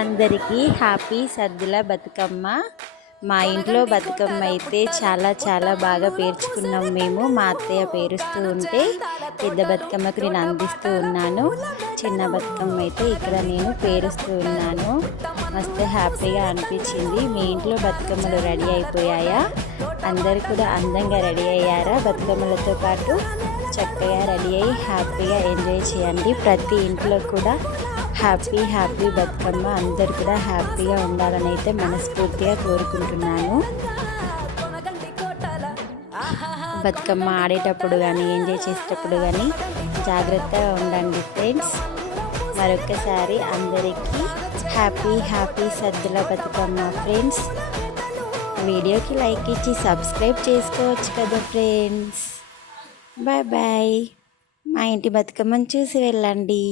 అందరికీ హ్యాపీ సద్దుల బతుకమ్మ. మా ఇంట్లో బతుకమ్మ అయితే చాలా చాలా బాగా పేర్చుకున్నాం మేము. మా అత్తయ్య పేరుస్తూ ఉంటే పెద్ద బతుకమ్మకు నేను అందిస్తూ ఉన్నాను. చిన్న బతుకమ్మ అయితే ఇక్కడ నేను పేరుస్తూ ఉన్నాను. మస్తు హ్యాపీగా అనిపించింది. మీ ఇంట్లో బతుకమ్మలు రెడీ అయిపోయాయా? అందరు కూడా అందంగా రెడీ అయ్యారా? బతుకమ్మలతో పాటు చక్కగా రెడీ అయ్యి హ్యాపీగా ఎంజాయ్ చేయండి. ప్రతి ఇంట్లో కూడా హ్యాపీ హ్యాపీ బతుకమ్మ. అందరు కూడా హ్యాపీగా ఉండాలని అయితే మనస్ఫూర్తిగా కోరుకుంటున్నాను. బతుకమ్మ ఆడేటప్పుడు కానీ ఎంజాయ్ చేసేటప్పుడు కానీ జాగ్రత్తగా ఉండండి ఫ్రెండ్స్. మరొకసారి అందరికీ హ్యాపీ హ్యాపీ సద్దుల బతుకమ్మ ఫ్రెండ్స్. వీడియోకి లైక్ ఇచ్చి సబ్స్క్రైబ్ చేసుకోవచ్చు కదా ఫ్రెండ్స్. Bye bye. మా ఇంటి బతుకమ్మను చూసి వెళ్ళండి.